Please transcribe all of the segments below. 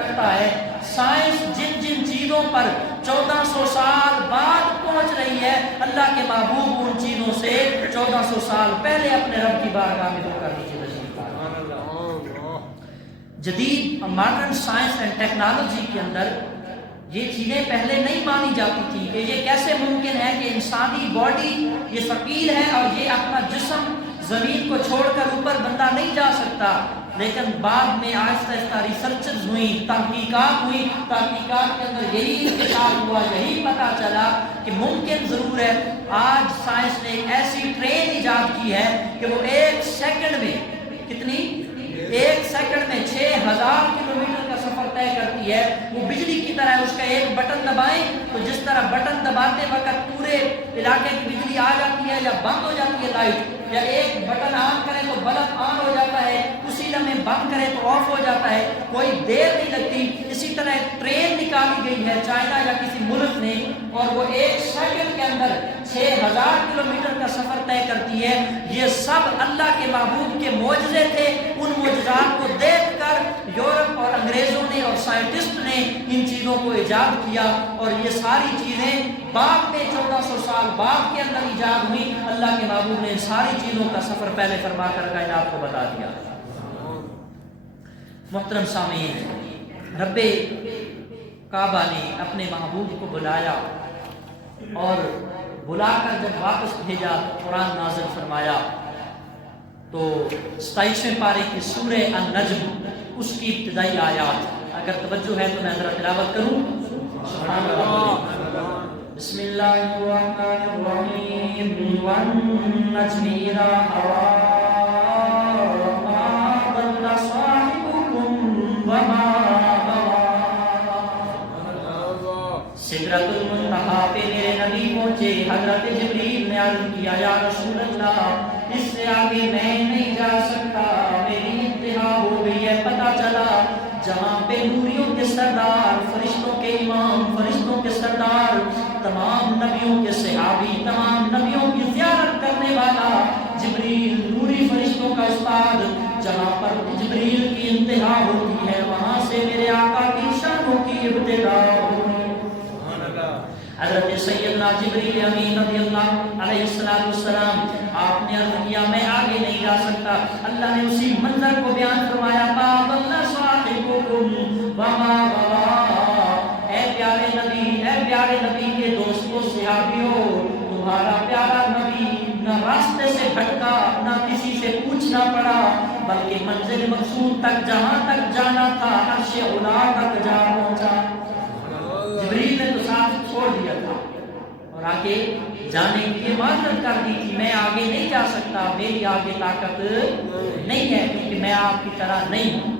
کرتا ہے سائنس جن جن چیزوں پر 1400 سال بعد پہنچ رہی ہے، اللہ کے محبوب ان چیزوں سے 1400 سال پہلے اپنے رب کی بارگاہ میں ہو کر نیچے تشریف لایا۔ جدید ماڈرن سائنس اینڈ ٹیکنالوجی کے اندر یہ چیزیں پہلے نہیں مانی جاتی تھی کہ یہ کیسے ممکن ہے کہ انسانی باڈی یہ ثقیل ہے اور یہ اپنا جسم زمین کو چھوڑ کر اوپر بندہ نہیں جا سکتا، لیکن بعد میں آہستہ آہستہ ریسرچز ہوئی، تحقیقات ہوئی، تحقیقات کے اندر یہی انکشاف ہوا، یہی پتہ چلا کہ ممکن ضرور ہے۔ آج سائنس نے ایک ایسی ٹرین ایجاد کی ہے کہ وہ ایک سیکنڈ میں کتنی؟ ایک سیکنڈ میں 6000 کلومیٹر کا سفر طے کرتی ہے۔ وہ بجلی کی طرح ہے، اس کا ایک بٹن دبائیں تو جس طرح بٹن دباتے وقت پورے علاقے کی بجلی آ جاتی ہے یا بند ہو جاتی ہے لائٹ، یا ایک بٹن آن کریں تو بلب آن ہو جاتا ہے، اسی لمحے بند کریں تو آف ہو جاتا ہے، کوئی دیر نہیں لگتی۔ اسی طرح ایک ٹرین نکالی گئی ہے چائنا یا کسی ملک نے، اور وہ ایک سیکنڈ کے اندر 6000 کلومیٹر کا سفر طے کرتی ہے۔ یہ سب اللہ کے محبوب کے معجزے تھے۔ ان معجزات کو دیکھ کر یورپ اور انگریزوں نے اور سائنٹسٹ نے ان چیزوں کو ایجاد کیا، اور یہ ساری چیزیں بعد میں 1400 سال بعد کے اندر ایجاد ہوئی۔ اللہ کے محبوب نے ان ساری چیزوں کا سفر پہلے فرما کر کائنات کو بتا دیا۔ محترم سامعین، رب کعبہ نے اپنے محبوب کو بلایا، اور بلا کر جب واپس بھیجا تو قرآن نازل فرمایا۔ تو 27ویں پارے کی سورہ النجم اس کی ابتدائی آیات اگر توجہ ہے تو میں ذرا تلاوت کروں۔ سبحان اللہ۔ بسم اللہ الرحمن الرحیم والنجم اذا ہوا ما ضل صاحبکم وما سدرۃ المنتہا پہ میرے نبی پہنچے۔ حضرت جبریل نے عرض کیا یا رسول اللہ اس سے آگے میں نہیں جا سکتا، میری انتہا ہو گئی ہے۔ پتہ چلا جہاں پہ نوریوں کے سردار، فرشتوں کے امام، فرشتوں کے سردار، تمام نبیوں کے صحابی، تمام نبیوں کی زیارت کرنے والا جبریل، نوری فرشتوں کا استاد، جہاں پر جبریل کی انتہا ہوتی ہے وہاں سے میرے آقا کی شانوں کی ابتدا ہوتی ہے۔ حضرت سیدنا جبریل امین رضی اللہ علیہ السلام آپ نے عرض کیا میں آگے نہیں جا سکتا۔ اللہ نے اسی منظر کو بیان فرمایا، ما ضل صاحبکم وما غوی۔ اے پیارے نبی کے دوستوں، صحابیوں، تمہارا پیارا نبی نہ راستے سے بھٹکا، نہ کسی سے پوچھنا پڑا، بلکہ منزل مقصود تک جہاں تک جانا تھا عرش اولا تک جا پہنچا۔ جبریل نے تو ساتھ چھوڑ دیا تھا اور آگے جانے کے لیے معذرت کر دی تھی، میں آگے نہیں جا سکتا، میری آگے طاقت نہیں ہے کیونکہ میں آپ کی طرح نہیں ہوں۔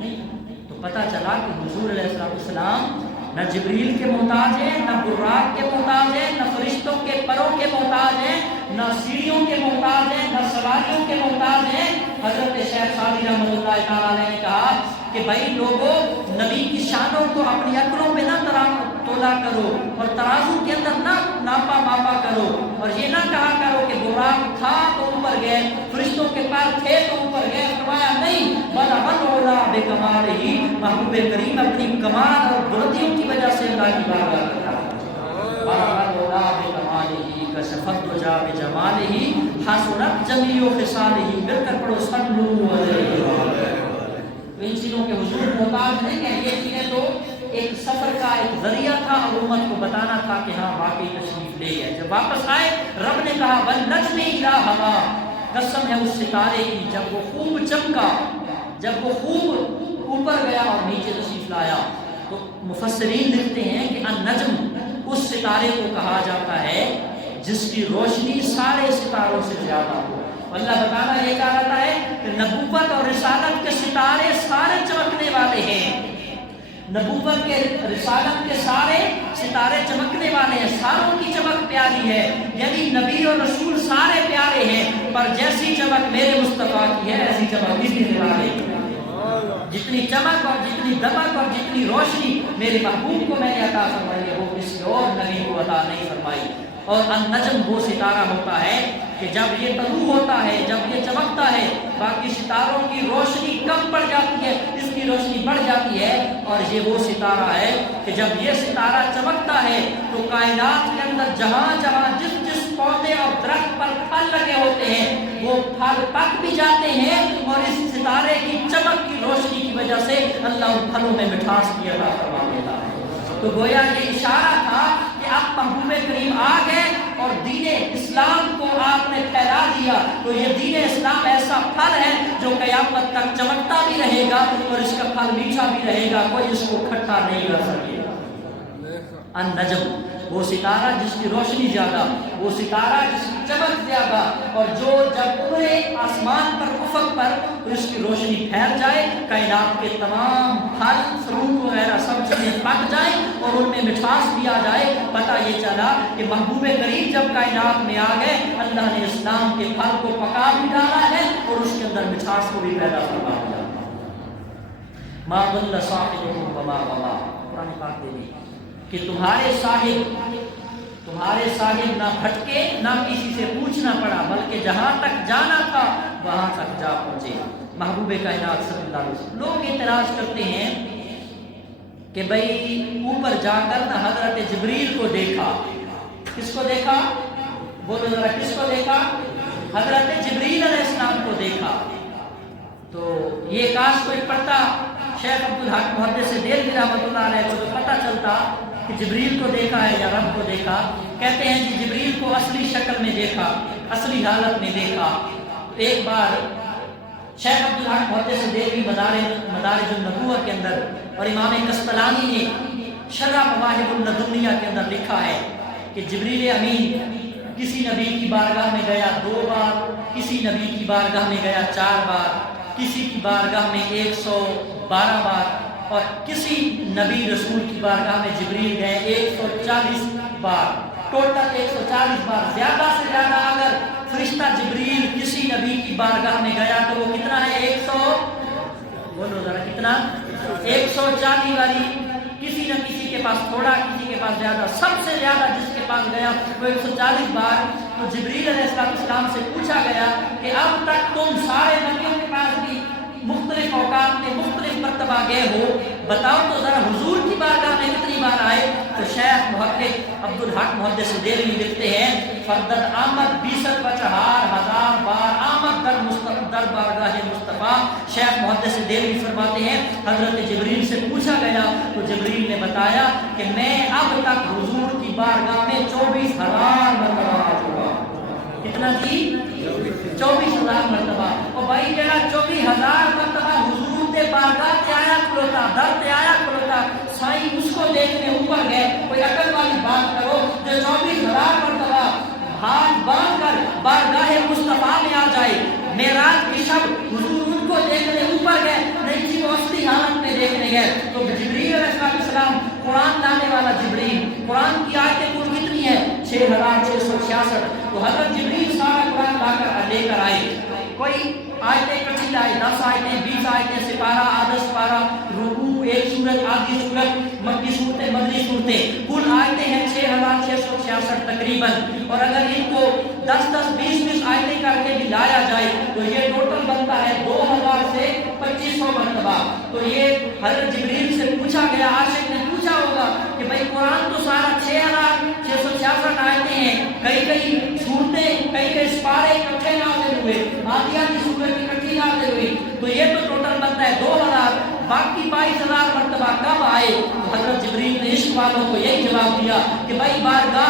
تو پتہ چلا کہ حضور علیہ السلام نہ جبریل کے محتاج ہیں، نہ براق کے محتاج ہیں، نہ فرشتوں کے پروں کے محتاج ہیں، نہ سیڑھیوں کے محتاج ہیں، نہ سواریوں کے محتاج ہیں۔ حضرت شیخ سعدی رحمۃ اللہ تعالی نے کہا کہ بھائی لوگوں، نبی کی شانوں کو اپنی عقلوں میں نہ تولا کرو اور ترازو کے اندر نہ ناپا ماپا کرو، اور یہ نہ کہا کرو کہ براق تھا تو اوپر گئے، فرشتوں کے پاس تھے تو اوپر گئے۔ فرمایا نہیں، بل اولا بکمالہ، محبوب کریم اپنی کمال اور بلندیوں کی وجہ سے اللہ کی بارگاہ کرتا ہے۔ بل اولا بکمالہ کشفت وجا بجمالہ حسنت جمیع خصالہ۔ مل کر پڑھو صلو علیہ۔ ان چیزوں کے حضور محتاج نہیں ہے، یہ چیزیں تو ایک سفر کا ایک ذریعہ تھا اور امت کو بتانا تھا کہ ہاں واقعی تشریف لے گئے۔ جب واپس آئے رب نے کہا والنجم اذا ہوا، قسم ہے اس ستارے کی جب وہ خوب چمکا، جب وہ خوب اوپر گیا اور نیچے تشریف لایا۔ تو مفسرین لکھتے ہیں کہ النجم اس ستارے کو کہا جاتا ہے جس کی روشنی سارے ستاروں سے زیادہ ہو۔ اللہ بتانا یہ کہا جاتا ہے کہ نبوت اور رسالت کے ستارے سارے چمکنے والے ہیں، نبوت کے رسالت کے سارے ستارے چمکنے والے ہیں، ساروں کی چمک پیاری ہے، یعنی نبی اور رسول سارے پیارے ہیں، پر جیسی چمک میرے مصطفیٰ کی ہے ایسی چمک کسی نے نہ ہے۔ جتنی چمک اور جتنی دمک اور جتنی روشنی میرے محبوب کو میں نے عطا فرمائی ہے وہ کسی اور نبی کو عطا نہیں فرمائی۔ اور النجم وہ ستارہ ہوتا ہے کہ جب یہ طلوع ہوتا ہے، جب یہ چمکتا ہے، باقی ستاروں کی روشنی کم پڑ جاتی ہے، اس کی روشنی بڑھ جاتی ہے، اور یہ وہ ستارہ ہے کہ جب یہ ستارہ چمکتا ہے تو کائنات کے اندر جہاں جہاں جس جس پودے اور درخت پر پھل لگے ہوتے ہیں وہ پھل پک بھی جاتے ہیں، اور اس ستارے کی چمک کی روشنی کی وجہ سے اللہ ان پھلوں میں مٹھاس کی عطا فرما دیتا ہے۔ تو گویا یہ اشارہ تھا کہ اب محبوب کریم آ گئے اور دین اسلام کو آپ نے پھیلا دیا، تو یہ دین اسلام ایسا پھل ہے جو قیامت تک چمکتا بھی رہے گا اور اس کا پھل میٹھا بھی رہے گا، کوئی اس کو کھٹا نہیں کر سکے گا۔ النجم، وہ ستارہ جس کی روشنی زیادہ، وہ ستارہ جس کی چمک زیادہ، اور جو جب ابھرے آسمان پر افق پر تو اس کی روشنی پھیل جائے، کائنات کے تمام پھل فروٹ وغیرہ سب چیزیں پک جائیں اور ان میں مٹھاس بھی آ جائے، پتہ یہ چلا کہ محبوب کریم جب کائنات میں آ گئے، اللہ نے اسلام کے پھل کو پکا بھی ڈالا ہے اور اس کے اندر مٹھاس کو بھی پیدا فرما دیا۔ ما ضل صاحبکم وما غوی، قرآن پاک میں کہ تمہارے صاحب نہ بھٹکے، نہ کسی سے پوچھنا پڑا، بلکہ جہاں تک جانا تھا وہاں تک جا پہنچے۔ محبوب کائنات صلی اللہ علیہ وسلم، لوگ اعتراض کرتے ہیں کہ بھئی اوپر جا کر نہ حضرت جبریل کو دیکھا، کس کو دیکھا؟ بولو ذرا، کس کو دیکھا؟ حضرت جبریل علیہ السلام کو دیکھا۔ تو یہ کاش کوئی پڑھتا شیخ عبدالحق محدث دہلوی رحمۃ اللہ علیہ کو تو پتہ چلتا کہ جبریل کو دیکھا ہے یا رب کو دیکھا۔ کہتے ہیں کہ جبریل کو اصلی شکل میں دیکھا، اصلی حالت میں دیکھا۔ ایک بار شیخ عبدالحق محدث دہلوی مدارج النبوہ کے اندر اور امام قسطلانی نے شرح مواہب اللدنیہ کے اندر لکھا ہے کہ جبریل امین کسی نبی کی بارگاہ میں گیا 2 بار، کسی نبی کی بارگاہ میں گیا 4 بار، کسی کی بارگاہ میں 112 بار، اور کسی نبی رسول کی بارگاہ میں جبریل گئے 140 بار، ٹوٹل 140 بار۔ زیادہ سے زیادہ اگر فرشتہ جبریل کسی نبی کی بارگاہ میں گیا تو وہ کتنا ہے؟ 100، بولو ذرا کتنا؟ 140 والی، کسی نہ کسی کے پاس تھوڑا، کسی کے پاس زیادہ، سب سے زیادہ جس کے پاس گیا وہ 140 بار۔ تو جبریل علیہ السلام سے پوچھا گیا کہ اب تک تم سارے نبیوں کے پاس بھی مختلف اوقات میں مختلف مرتبہ گئے ہو، بتاؤ تو ذرا حضور کی بارگاہ میں کتنی بار آئے؟ تو شیخ محقق عبدالحق محدث دہلوی لکھتے ہیں فردد آمد 20,000 بار آمد در بارگاہ مصطفیٰ۔ شیخ محدث دہلوی فرماتے ہیں حضرت جبریل سے پوچھا گیا تو جبریل نے بتایا کہ میں اب تک حضور کی بارگاہ میں 24,000 مرتبہ آ چکا۔ کتنا جی؟ 24,000 مرتبہ۔ اور بھائی جڑا 24,000 مرتبہ حضور دے بارگاہ تے آیا کھلوتا، در تے آیا کھلوتا، سائیں اس کو دیکھنے اوپر گئے، کوئی عقل والی بات کرو جو 24,000 مرتبہ ہاتھ باندھ کر بارگاہ مصطفیٰ میں آ جائے، معراج کی شب حضور ان کو دیکھنے اوپر گئے، نہیں جی وہ اصلی حالت میں دیکھنے گئے۔ تو جبریل علیہ السلام، قرآن لانے والا جبریل، قرآن کی آیتیں کل کتنی ہے؟ 6,666۔ تو حضرت جبریل سارا قرآن لا کر لے کر آئے، کوئی آیتیں کٹھی لائے، 10 آیتیں، 20 آیتیں، سپارہ آدھا سپارہ، رکوع، ایک سورت، آدھی سورت، مکی صورتیں، مدنی صورتیں، کل آیتیں ہیں 6,666 تقریباً۔ اور اگر ان کو 10-10، 20-20 آیتیں کر کے بھی لایا جائے تو یہ ٹوٹل بنتا ہے 2,000 سے 2,500 مرتبہ۔ تو یہ حضرت جبریل سے پوچھا گیا، عاشق نے پوچھا ہوگا کہ بھائی قرآن تو سارا 6,666 آیتیں ہیں، کئی صورتیں، کئی سپارے اکٹھے نازل ہوئے، آدھی صورت اکٹھی نازل ہوئی، تو یہ تو ٹوٹل بنتا ہے 2,000، باقی 22,000 مرتبہ کب آئے؟ تو حضرت جبریل نے عشق والوں کو یہی جواب دیا کہ بھائی بارگاہ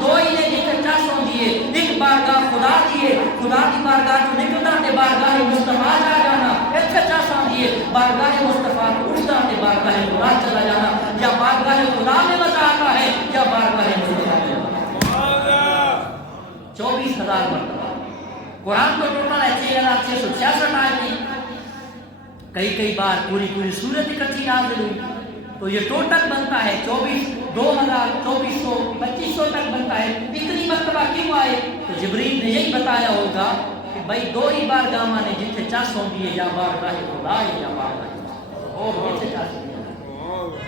دو ہی نے جتنے چاسوں دیے، ایک بارگاہ خدا دیے، خدا کی بارگاہ جو نکلتا تے بارگاہ مصطفیٰ جا جانا، اتنے چاسوں دیے، بارگاہ مصطفیٰ اٹھتا تے بارگاہ خدا چلا جانا، یا بارگاہ خدا میں مزہ آتا ہے یا بارگاہ مصطفیٰ میں۔ 24,000 مرتبہ قرآن کو ٹوٹل ہے 6,666 آیتیں، کئی بار پوری صورت اکٹھی نازل ہوئی، تو یہ ٹوٹل بنتا ہے 2,000، 2,400، 2,500 تک بنتا ہے۔ اتنی مرتبہ کیوں آئے؟ تو جبریل نے یہی بتایا ہوگا کہ بھائی 2 ہی بارگاہ نے جتنے چاسوں دیے، یا بارگاہ خدا ہے یا بارگاہ اور جتنے چاسوں دیے،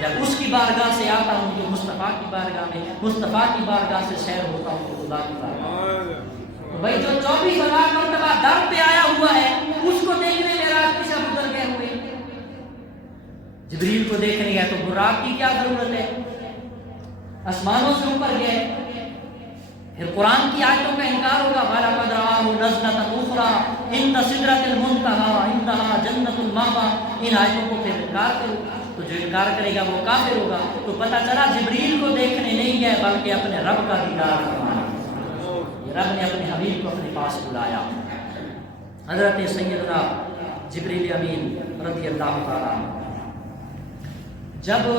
جب اس کی بارگاہ سے آتا ہوں تو مصطفیٰ کی بارگاہ میں، مصطفیٰ کی بارگاہ سے سیر ہوتا ہوں تو خدا کی بارگاہ میں۔ تو بھائی جو 24,000 مرتبہ در پہ آیا ہوا ہے اس کو دیکھنے میں رات کی شب گزر گئے ہوئے، جبریل کو دیکھنے گئے تو براق کی کیا ضرورت ہے، آسمانوں سے اوپر گئے۔ پھر قرآن کی آیتوں کا انکار ہوگا، وَلَقَدْ رَآهُ نَزْلَةً أُخْرَىٰ عِندَ سِدْرَةِ الْمُنتَهَىٰ عِندَهَا جَنَّةُ الْمَأْوَىٰ، ان آیتوں کو پھر انکار کرو، تو جو انکار کرے گا وہ کافر ہوگا۔ تو پتہ چلا جبریل کو دیکھنے نہیں گئے بلکہ اپنے رب کا دیدار فرمایا، رب نے اپنے حبیب کو اپنے پاس بلایا۔ حضرت سیدنا جبریل امین رضی اللہ تعالیٰ جب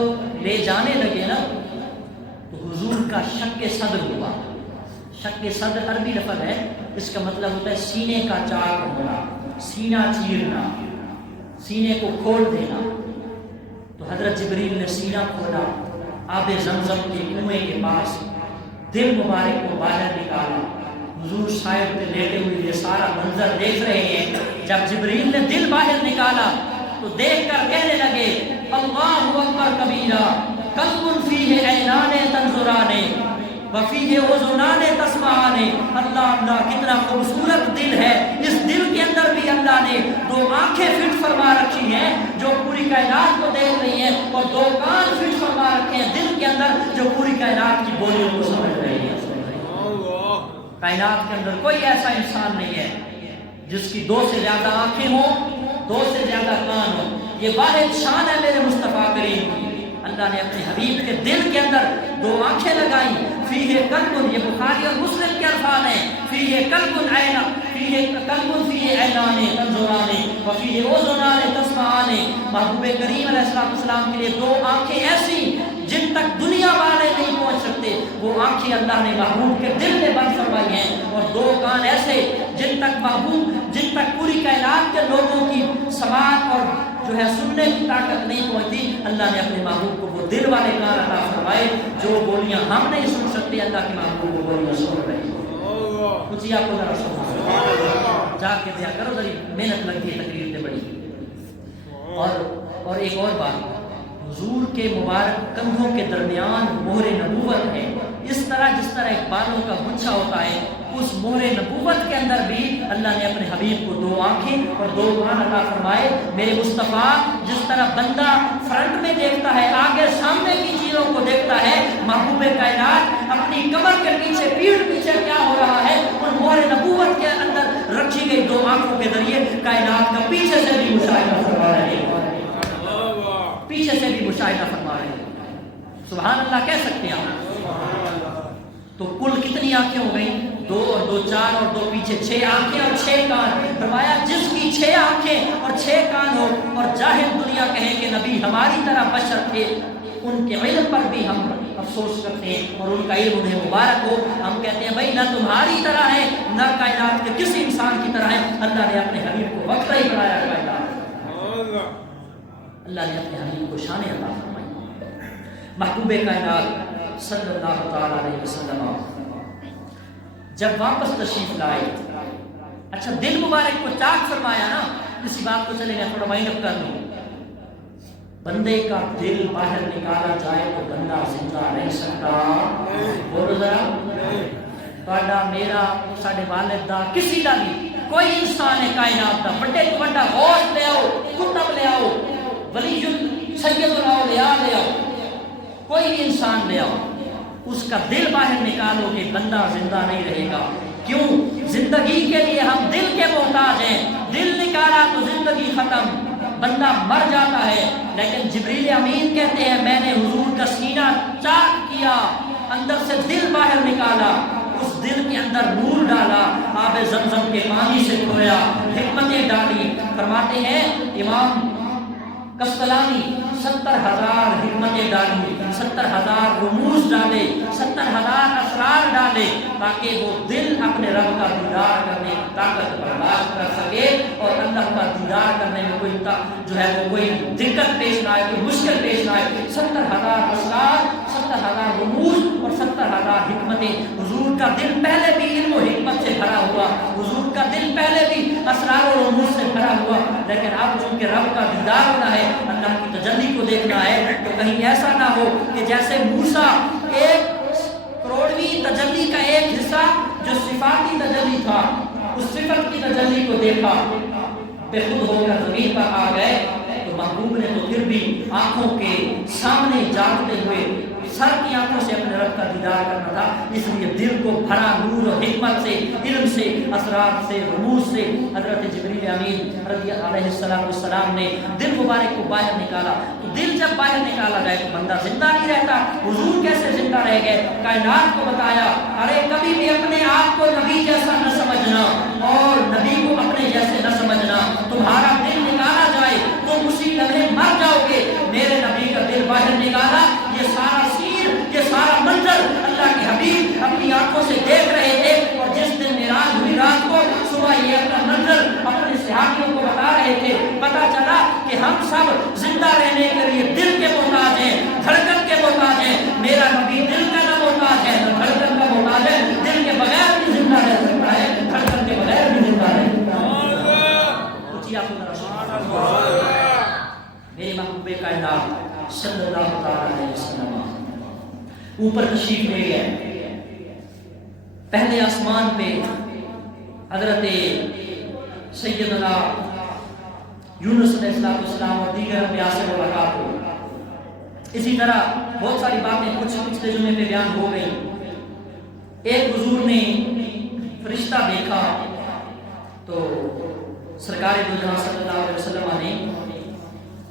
لے جانے لگے نا تو حضور کا شق صدر ہوا۔ شق صدر عربی لفظ ہے، اس کا مطلب ہوتا ہے سینے کا چاک ہونا، سینہ چیرنا، سینے کو کھول دینا۔ تو حضرت جبریل نے سینہ کھولا، آب زمزم کے کنویں کے پاس دل مبارک کو باہر نکالا۔ حضور صاحب پہ لیٹے ہوئے یہ سارا منظر دیکھ رہے ہیں۔ جب جبریل نے دل باہر نکالا تو دیکھ کر کہنے لگے اللہ اکبر کبیرہ، قلب فیہ عینان تنظران وفیہ اذنان تسمعان۔ اللہ اللہ کتنا خوبصورت دل ہے، اس دل کے اندر بھی اللہ نے 2 آنکھیں فٹ فرما رکھی ہیں جو پوری کائنات کو دیکھ رہی ہیں، اور 2 کان فٹ فرما رکھے ہیں دل کے اندر جو پوری کائنات کی بولیوں کو سمجھ رہی ہیں۔ کائنات کے اندر کوئی ایسا انسان نہیں ہے جس کی 2 سے زیادہ آنکھیں ہوں، 2 سے زیادہ کان ہوں۔ یہ واحد شان ہے میرے مصطفیٰ کریم کی۔ اللہ نے اپنے حبیب کے دل کے اندر 2 آنکھیں لگائیں۔ فیہ قلب، یہ بخاری اور مسلم کے الفاظ ہیں، فیہ قلب عین، فیہ قلب فیہ عینان تنظران وفیہ اذنان تسمعان۔ محبوب کریم علیہ السلام کے لیے 2 آنکھیں ایسی جن تک دنیا والے نہیں پہنچ سکتے، وہ آنکھیں اللہ نے محبوب کے دل میں بند فرمائی ہیں، اور 2 کان ایسے جن تک محبوب، جن تک پوری کائنات کے لوگوں کی سماعت اور جو ہے سننے کی طاقت نہیں پہنچتی، اللہ نے اپنے محبوب کو وہ دل والے کان عطا فرمائے جو بولیاں ہم نہیں سن سکتے، اللہ کے محبوب کو بولیاں سن رہے ہیں۔ کچھ آپ کو ذرا سنو، جا کے دیا کرو، ذرا محنت لگتی ہے تقریر سے بڑی۔ اور ایک اور بات، حضور کے مبارک کندھوں کے درمیان مہر نبوت ہے۔ اس طرح جس طرح ایک بالوں کا گچھا ہوتا ہے، اس مہر نبوت کے اندر بھی اللہ نے اپنے حبیب کو 2 آنکھیں اور 2 کان عطا فرمائے۔ میرے مصطفیٰ جس طرح بندہ فرنٹ میں دیکھتا ہے، آگے سامنے کی چیزوں کو دیکھتا ہے، محبوب کائنات اپنی کمر کے پیچھے، پیٹھ پیچھے کیا ہو رہا ہے، ان مہر نبوت کے اندر رکھی گئی 2 آنکھوں کے ذریعے کائنات کا پیچھے سے بھی مشاہدہ فرما رہے ہیں، پیچھے سے بھی مشاہدہ فرما رہے ہیں۔ سبحان اللہ کہہ سکتے ہیں آپ؟ تو کل کتنی آنکھیں ہو گئیں؟ 2 اور 2 4 اور 2 پیچھے 6 آنکھیں اور 6 کان۔ فرمایا جس کی 6 آنکھیں اور 6 کان ہو اور جاہل دنیا کہے کہ نبی ہماری طرح بشر تھے، ان کے علم پر بھی ہم افسوس کرتے ہیں، اور ان کا علم انہیں مبارک ہو۔ ہم کہتے ہیں بھائی نہ تمہاری طرح ہے نہ کائنات کے کسی انسان کی طرح ہے، اللہ نے اپنے حبیب کو وقت ہی بنایا کائنات، اللہ نے اپنے حبیب کو شان عطا فرمائی۔ محبوب کائنات صلی اللہ تعالیٰ علیہ وسلم جب واپس تشریف لائے، اچھا دل مبارک کو چاک فرمایا نا، کسی بات کو چلے گا تھوڑا مائنڈ اپ کر لوں، بندے کا دل باہر نکالا جائے تو بندہ زندہ رہ سکتا؟ بولو ذرا، تھوڑا میرا ساڈے والد دا کسی دا بھی کوئی انسان ہے کائنات دا بڑے تو بڑا غوث لے آؤ، قطب لے آؤ، ولی سید الاولیاء لے آؤ، کوئی بھی انسان لے آؤ، اس کا دل باہر نکالو کہ بندہ زندہ نہیں رہے گا۔ کیوں؟ زندگی کے لیے ہم دل کے محتاج ہیں، دل نکالا تو زندگی ختم، بندہ مر جاتا ہے۔ لیکن جبریل امین کہتے ہیں میں نے حضور کا سینہ چاک کیا، اندر سے دل باہر نکالا، اس دل کے اندر نور ڈالا، آب زمزم کے پانی سے دھویا، حکمتیں ڈالی۔ فرماتے ہیں امام کستلانی 70,000 حکمتیں ڈالی، 70,000 رموز ڈالے، 70,000 اسرار ڈالے، تاکہ وہ دل اپنے رب کا دیدار کرنے کی طاقت برداشت کر سکے، اور اللہ کا دیدار کرنے میں کوئی جو ہے وہ کوئی دقت پیش نہ آئے، کوئی مشکل پیش نہ آئے۔ 70,000 اسرار، 70,000 رموز اور 70,000 حکمتیں۔ حضور کا دل پہلے بھی علم و حکمت سے بھرا ہوا، حضور کا دل پہلے بھی اسرار و رموز سے بھرا ہوا، لیکن اب چونکہ رب کا دیدار ہونا ہے، اللہ کی تجلی کو دیکھنا ہے، تو کہیں ایسا نہ ہو کہ جیسے موسیٰ 1 کروڑویں تجلی کا ایک حصہ جو صفاتی تجلی تھا اس صفت کی تجلی کو دیکھا، بے خود ہو کر زمین پر آ گئے، تو محبوب نے تو پھر بھی آنکھوں کے سامنے جاگتے ہوئے سر کی آنکھوں سے اپنے رب کا دیدار کرنا تھا، اس لیے دل کو بھرا نور و حکمت سے، علم سے، اسرار سے، رموز سے حضرت جبریل امین رضی علیہ السلام نے دل مبارک کو باہر نکالا۔ تو دل جب باہر نکالا جائے تو بندہ زندہ نہیں رہتا۔ حضور کیسے زندہ رہ گئے؟ کائنات کو بتایا، ارے کبھی بھی اپنے آپ کو نبی جیسا نہ سمجھنا اور نبی کو اپنے جیسے نہ سمجھنا، تمہارا دل نکالا جائے تم اسی لمحے مر جاؤ گے۔ میرے نبی کا دل باہر نکالا، یہ سارا یہ سارا منظر اللہ کے حبیب اپنی آنکھوں سے دیکھ رہے تھے، اور جس دن معراج ہوئی رات کو صبح یہ اپنا منظر اپنے صحابیوں کو بتا رہے تھے، پتا چلا کہ ہم سب زندہ رہنے کے لیے دل کے محتاج ہیں، دھڑکن کے محتاج ہیں۔ میرا نبی دل کا نہ محتاج ہے نہ دھڑکن کا محتاج ہے، دل کے بغیر بھی زندہ رہ سکتا ہے، دھڑکن کے بغیر بھی زندہ رہ سکتا ہے۔ میرے محبوب کائنات صلی اللہ علیہ وسلم اوپر تشریف لے گئے، پہلے آسمان پہ حضرت سیدنا یونس علیہ السلام اور دیگر انبیاء سے ملاقات ہو۔ اسی طرح بہت ساری باتیں کچھ پچھلے جمعے پہ بیان ہو گئی۔ ایک حضور نے فرشتہ دیکھا تو سرکار دو جہاں صلی اللہ علیہ وسلم نے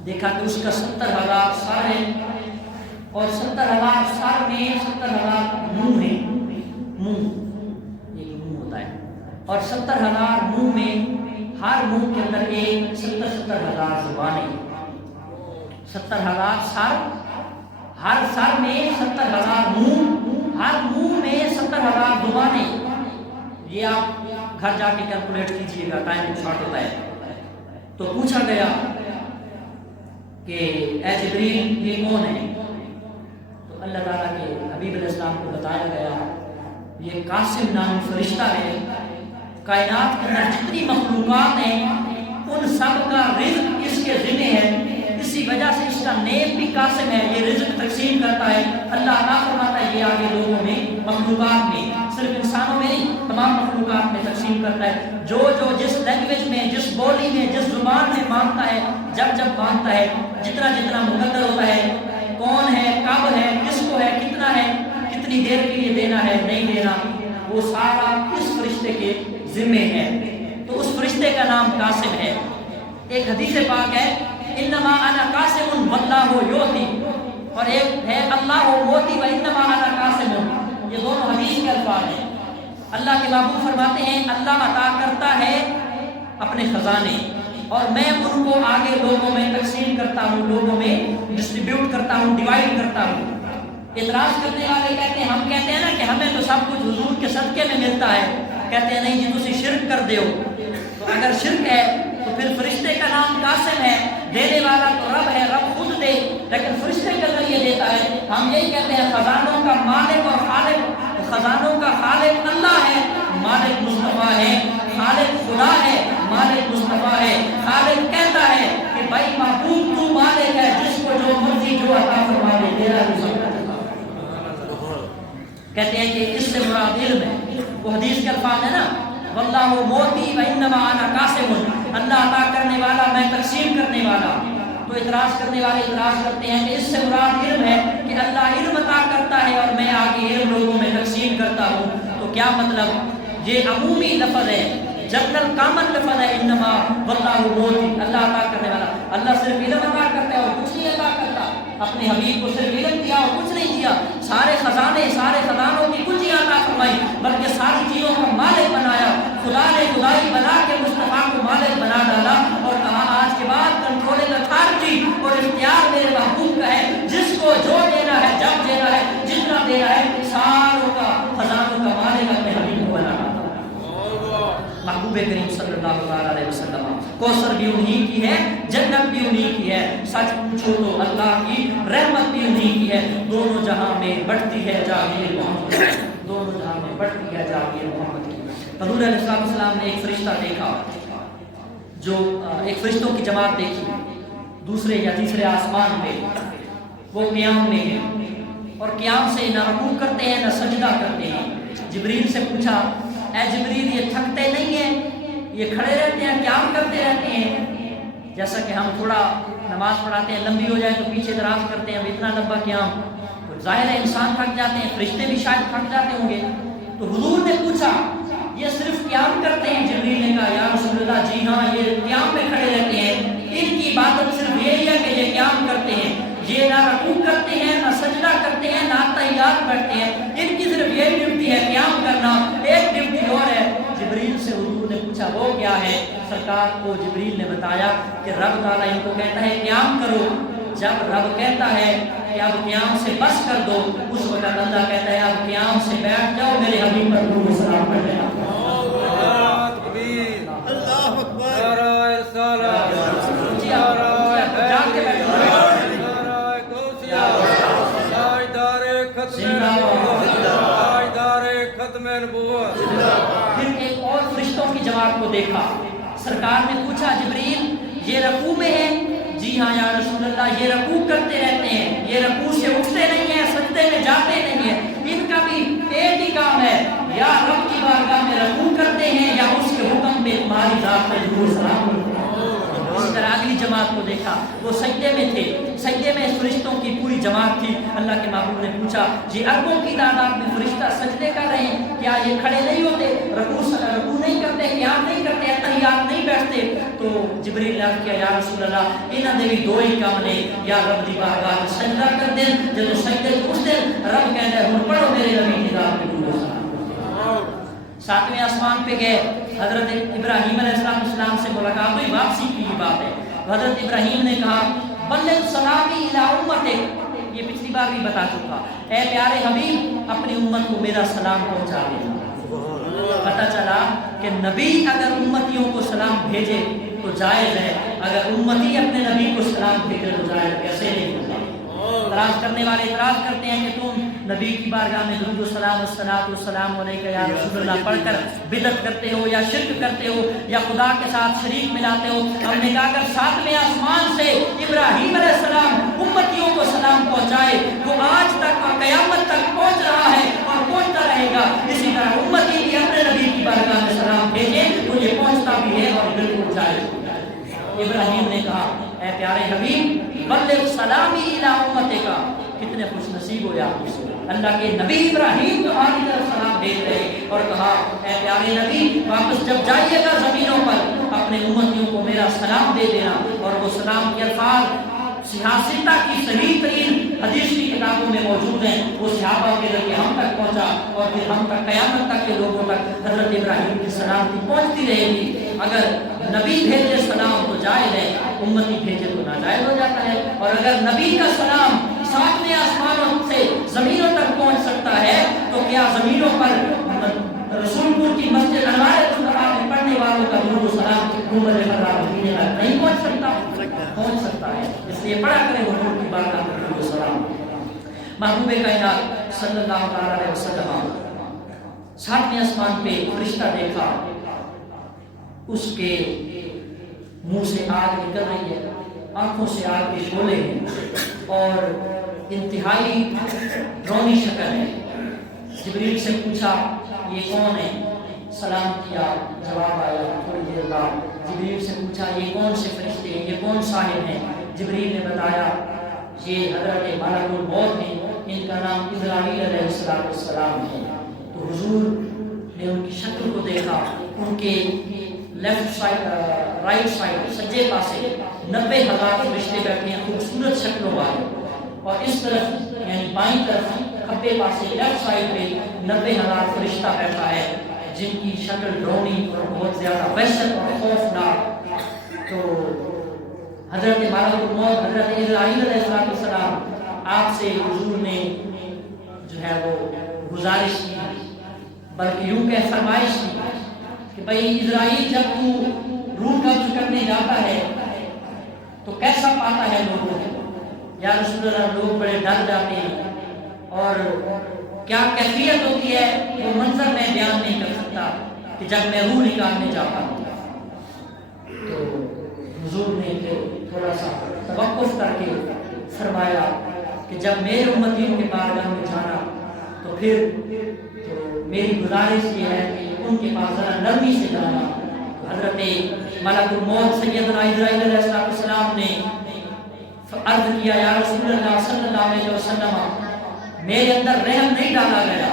دیکھا کہ اس کا 70,000 سر ہے، اور 70,000 سر میں 70,000 منہ ہیں، منہ ایک منہ ہوتا ہے، اور 70,000 منہ میں ہر منہ کے اندر ایک 70,000 زبانیں، 70,000 سر، ہر سر میں 70,000 منہ، ہر منہ میں 70,000 زبانیں۔ یہ آپ گھر جا کے کیلکولیٹ کیجئے گا، ٹائم شارٹ ہوتا ہے۔ تو پوچھا گیا کہ اے جبریل یہ کون ہے؟ تو اللہ تعالیٰ کے حبیب علیہ السلام کو بتایا گیا یہ قاسم نامی فرشتہ ہے، کائنات کے اندر جتنی مخلوقات ہیں ان سب کا رزق اس کے ذمہ ہے، اسی وجہ سے اس کا نیم بھی قاسم ہے، یہ رزق تقسیم کرتا ہے، اللہ عطا فرماتا ہے، یہ آگے لوگوں میں، مخلوقات میں، صرف انسانوں میں نہیں تمام مخلوقات میں تقسیم کرتا ہے، جو جس لینگویج میں، جس بولی میں، جس زبان میں مانگتا ہے، جب مانگتا ہے، جتنا مقدر ہوتا ہے، کون ہے، کب ہے، کس کو ہے، کتنا ہے، کتنی دیر کے لیے دینا ہے، نہیں دینا، وہ سارا اس فرشتے کے ذمہ ہے۔ تو اس فرشتے کا نام قاسم ہے۔ ایک حدیث پاک ہے انما انا قاسم واللہ یؤتی، اور ایک ہے اللہ موتی و انما انا قاسم، یہ دونوں حدیث کے الفاظ ہیں۔ اللہ کے محبوب فرماتے ہیں اللہ عطا کرتا ہے اپنے خزانے، اور میں ان کو آگے لوگوں میں تقسیم کرتا ہوں، لوگوں میں ڈسٹریبیوٹ کرتا ہوں، ڈیوائڈ کرتا ہوں۔ اعتراض کرنے والے کہتے ہیں، ہم کہتے ہیں نا کہ ہمیں تو سب کچھ حضور کے صدقے میں ملتا ہے، کہتے ہیں نہیں جی تسی شرک کر دیو۔ تو اگر شرک ہے تو پھر فرشتے کا نام قاسم ہے، دینے والا تو رب ہے، رب خود دے، لیکن فرشتے کے ذریعے دیتا ہے۔ ہم یہی کہتے ہیں خزانوں کا مالک اور خالق، خزانوں کا خالق اللہ ہے، مالک مصطفیٰ ہے، خالق خدا ہے، مالک مصطفیٰ ہے۔ خالق کہتا ہے کہ بھائی محبوب تو مالک ہے، جس کو جو مرضی جو عطا فرما دے، تیرا بھی سب کہتے ہیں کہ اس سے مراد علم ہے۔ وہ حدیث کے الفاظ ہے نا واللہ موتی و انما انا قاسم، اللہ عطا کرنے والا میں تقسیم کرنے والا۔ تو اعتراض کرنے والے اعتراض کرتے ہیں کہ اس سے مراد علم ہے کہ اللہ علم عطا کرتا ہے اور میں آگے علم لوگوں میں تقسیم کرتا ہوں۔ تو کیا مطلب؟ یہ عمومی لفظ ہے، جنرل کامن لفظ ہے، انما واللہ موتی، اللہ عطا کرنے والا۔ اللہ صرف علم عطا کرتا ہے اور کچھ نہیں عطا کرتا، اپنے حبیب کو صرف علم دیا اور کچھ نہیں دیا، سارے خزانے، سارے خزانوں کی کچھ عطا فرمائی، بلکہ ساری چیزوں کا مالک بنایا۔ خدا نے خدائی بنا کے مصطفیٰ کو مالک بنا ڈالا اور کہا آج کے بعد کنٹرولنگ اتھارٹی اور اختیار میرے محبوب کا ہے، جس کو جو دینا ہے، جب دینا ہے، جتنا دینا ہے، ساروں کا خزانوں کا مالک اپنے حبیب کو بنا ڈالا۔ محبوب کریم صلی اللہ علیہ وسلم، کوثر بھی انہی کی ہے، جنت بھی انہی کی ہے، سچ پوچھو تو اللہ کی رحمت بھی انہی کی ہے۔ دونوں جہاں میں بڑھتی ہے جاگیر محمد، دونوں جہاں میں بڑھتی ہے جاگیر محمد کی۔ حضور علیہ السلام نے ایک فرشتہ دیکھا، جو ایک فرشتوں کی جماعت دیکھی دوسرے یا تیسرے آسمان پہ، وہ قیام میں ہے اور قیام سے نہ رکوع کرتے ہیں نہ سجدہ کرتے ہیں، جبریل سے پوچھا اے جبریل یہ تھکتے نہیں ہیں، یہ کھڑے رہتے ہیں، قیام کرتے رہتے ہیں؟ جیسا کہ ہم تھوڑا نماز پڑھاتے ہیں لمبی ہو جائے تو پیچھے دراز کرتے ہیں، اب اتنا لمبا قیام تو ظاہر ہے انسان تھک جاتے ہیں، فرشتے بھی شاید تھک جاتے ہوں گے۔ تو حضور نے پوچھا یہ صرف قیام کرتے ہیں؟ جبریل نے کہا یا رسول اللہ جی ہاں یہ قیام میں کھڑے رہتے ہیں، ان کی عبادت صرف یہی ہے کہ یہ قیام کرتے ہیں، یہ نہ رکوع کرتے ہیں، نہ سجدہ کرتے ہیں، نہ تحیات پڑھتے ہیں، ان کی صرف یہی ڈیوٹی ہے قیام کرنا، ایک ڈیوٹی اور ہے۔ جبریل سے حضور نے پوچھا وہ کیا ہے؟ سرکار کو جبریل نے بتایا کہ رب تعالیٰ ان کو کہتا ہے قیام کرو، جب رب کہتا ہے کہ اب قیام سے بس کر دو، اس وقت اللہ کہتا ہے اب قیام سے بیٹھ جاؤ، میرے حبیب پر درود و سلام پڑھ لینا۔ اللہ اکبر، پھر ایک اور فرشتوں کی جماعت کو دیکھا، سرکار نے پوچھا جبریل یہ رکوع میں ہے؟ جی ہاں یا رسول اللہ یہ رکوع کرتے رہتے ہیں، یہ رکوع سے اٹھتے نہیں ہیں، سجدے میں جاتے نہیں ہیں، ان کا بھی ایک ہی کام ہے یا رب کی بارگاہ میں رکوع کرتے ہیں یا اس کے حکم پہ تمہاری ذات پہ درود و سلام کرتے ہیں۔ اس طرح اگلی جماعت کو دیکھا، وہ سجدے میں تھے، سجدے میں فرشتوں کی پوری جماعت تھی۔ اللہ کے محبوب نے پوچھا یہ اربوں کی تعداد میں فرشتہ سجدے کر رہے ہیں، کیا یہ کھڑے نہیں ہوتے، رکوع نہیں کرتے، قیام نہیں کرتے، تحیات نہیں بیٹھتے؟ تو جبریل نے عرض کیا یا رسول اللہ انہاں دے بھی دو ہی کام نے، یا رب دی بارگاہ سجدہ کر دیں، جب سجدے اس دن رب کہتا ہے ہن پڑھو میرے نبی کی ذات پہ درود و سلام۔ ساتویں آسمان پہ گئے، حضرت ابراہیم علیہ السلام سے ملاقات ہوئی، واپسی کی بات ہے۔ حضرت ابراہیم نے کہا بلغ سلامی الی امتک، یہ پچھلی بار بھی بتا چکا، اے پیارے حبیب اپنی امت کو میرا سلام پہنچا دینا۔ پتہ چلا کہ نبی اگر امتیوں کو سلام بھیجے تو جائز ہے، اگر امتی اپنے نبی کو سلام بھیجے تو جائز کیسے نہیں ہوگا؟ اعتراض کرنے والے اعتراض کرتے ہیں کہ تم نبی کی بارگاہ میں درود و سلام الصلاۃ والسلام علیک یا رسول اللہ پڑھ کر بدعت کرتے ہو یا شرک کرتے ہو یا خدا کے ساتھ شریک ملاتے ہو۔ ہم نے کہا اگر ساتویں آسمان سے ابراہیم علیہ السلام امتیوں کو سلام پہنچائے وہ آج تک اور قیامت تک پہنچ رہا ہے اور پہنچتا رہے گا، اسی طرح امتی بھی اپنے نبی کی بارگاہ میں سلام بھیجے تو یہ پہنچتا بھی ہے اور بالکل جائز۔ ابراہیم نے کہا اے پیارے حبیب بلغ سلامی الی امتک، کتنے خوش نصیب ہو آپ سے، اللہ کے نبی ابراہیم تمہاری طرف سلام بھیج رہے، اور کہا اے پیارے نبی واپس جب جائیے گا زمینوں پر اپنے امتیوں کو میرا سلام دے دینا۔ اور وہ سلام کے الفاظ سیاستہ کی صحیح ترین حدیث کی کتابوں میں موجود ہیں، وہ صحابہ کے ذریعے ہم تک پہنچا اور پھر ہم تک قیامت تک کے لوگوں تک حضرت ابراہیم کی سلامتی پہنچتی رہے گی۔ اگر نبی بھیجے سلام تو جائز ہے، امتی بھیجے تو ناجائز ہو جاتا ہے، اور اگر نبی کا سلام ساتویں آسمانوں سے زمینوں تک پہنچ سکتا ہے تو کیا زمینوں پر رسول پور کی مسجد انوار مصطفیٰ میں پڑھنے والوں کا درود و سلام گنبد خضرا مدینے تک نہیں پہنچ سکتا؟ پہنچ سکتا ہے، اس لیے پڑھا کریں حضور کی بارگاہ میں درود و سلام۔ محبوب کائنات صلی اللہ علیہ وسلم ساتویں آسمان پہ فرشتہ دیکھا، اس کے منہ سے آگ نکل رہی ہے، آنکھوں سے آگ کے شعلے ہیں اور انتہائی ڈراؤنی شکل ہے۔ جبریل سے پوچھا یہ کون ہے؟ سلام کیا، جواب آیا تھوڑی دیر بعد۔ جبریل سے پوچھا یہ کون سے فرشتے ہیں، یہ کون صاحب ہیں؟ جبریل نے بتایا یہ حضرت ملک الموت ہیں، ان کا نام اسرائیل علیہ السلام ہے۔ تو حضور نے ان کی شکل کو دیکھا، ان کے لیفٹ سائڈ رائٹ سائڈ سجے پاسے 90,000 فرشتے بیٹھے ہیں خوبصورت شکلوں والے، اور اس طرف یعنی بائیں طرف کھبے پاسے لیفٹ سائڈ پہ 90,000 فرشتہ بیٹھا ہے جن کی شکل ڈرونی اور بہت زیادہ وحشت اور خوفناک۔ تو حضرت ملک الموت حضرت اسرائیل علیہ السلام آپ سے حضور نے جو ہے وہ گزارش کی، بلکہ یوں کہ فرمائش کی کہ بھئی اسرائیل جب تو روح قبض کرنے جاتا ہے تو کیسا پاتا ہے لوگوں کو؟ یا رسول اللہ لوگ بڑے ڈر جاتے ہیں اور کیا کیفیت ہوتی ہے وہ منظر میں بیان نہیں کر سکتا کہ جب میں روح نکالنے جاتا ہوں۔ تو حضور نے تھوڑا سا توقف کر کے فرمایا کہ جب میرے امتیوں کے بارگاہ میں جانا تو تو پھر تو میری گزارش یہ ہے کہ ان کے پاس ذرا نرمی سے جانا. حضرت ملک الموت سیدنا اسرائیل علیہ السلام نے عرض کیا یا رسول اللہ صلی اللہ علیہ وسلم میرے اندر رحم نہیں ڈالا گیا,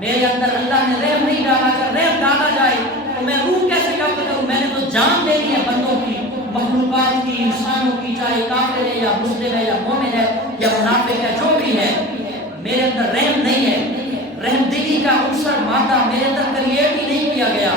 میرے اندر اللہ نے رحم نہیں ڈالا, اگر رحم ڈالا جائے تو میں روح کیسے قبض کروں؟ میں نے تو جان دے دی ہے بندوں کی, مخلوقات کی, انسانوں کی, چاہے کافر ہے یا مسلم ہے یا مومن ہے یا منافق ہے, جو بھی ہے, میرے اندر رحم نہیں ہے, رحم دلی کا عنصر مادہ میرے اندر کریٹ ہی نہیں کیا گیا.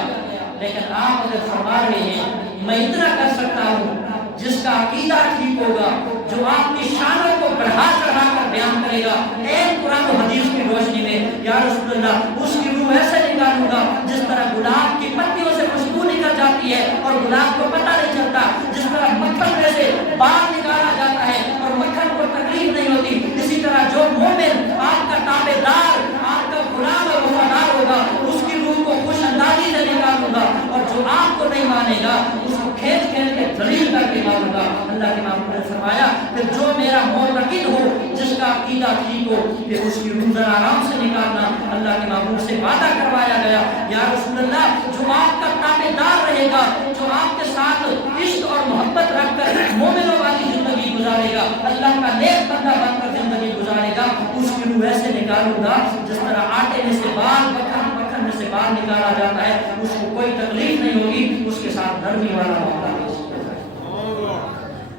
لیکن آپ اگر فرما رہے ہیں میں اتنا کر سکتا ہوں جس کا عقیدہ ٹھیک ہوگا, جو آپ کی شانوں کو بڑھا چڑھا کر بیان کرے گا اے قرآن و حدیث کی روشنی میں, یا رسول اللہ اس کی روح ایسے نکالوں گا جس طرح گلاب کی پتیوں سے خوشبو نکل جاتی ہے اور گلاب کو پتہ نہیں چلتا, جس طرح مکھن میں سے بال نکالا جاتا ہے اور مکھن کو تکلیف نہیں ہوتی, اسی طرح جو مومن آپ کا تابع دار, آپ کا غلام اور وفادار ہوگا اس کی روح کو خوش اندازی سے نکالوں گا, اور جو آپ کو نہیں مانے گا اس کو کھیل کھیل کے ذلیل کر کے ماروں گا. اللہ کے محبوب نے فرمایا کہ جو میرا معتقد ہو, جس کا عقیدہ ٹھیک ہو, کہ اس کی روح ذرا آرام سے نکالنا. اللہ کے محبوب سے وعدہ کروایا گیا یا رسول اللہ جو آپ کا تابع دار رہے گا, جو آپ کے ساتھ عشق اور محبت رکھ کر مومنوں والی زندگی گزارے گا, اللہ کا نیک بندہ بن کر زندگی گزارے گا, اس کی روح ایسے نکالوں گا جس طرح آٹے میں سے بال, مکھن میں سے بال نکالا جاتا ہے, اس کو کوئی تکلیف نہیں ہوگی, اس کے ساتھ نرمی والا معاملہ ہے.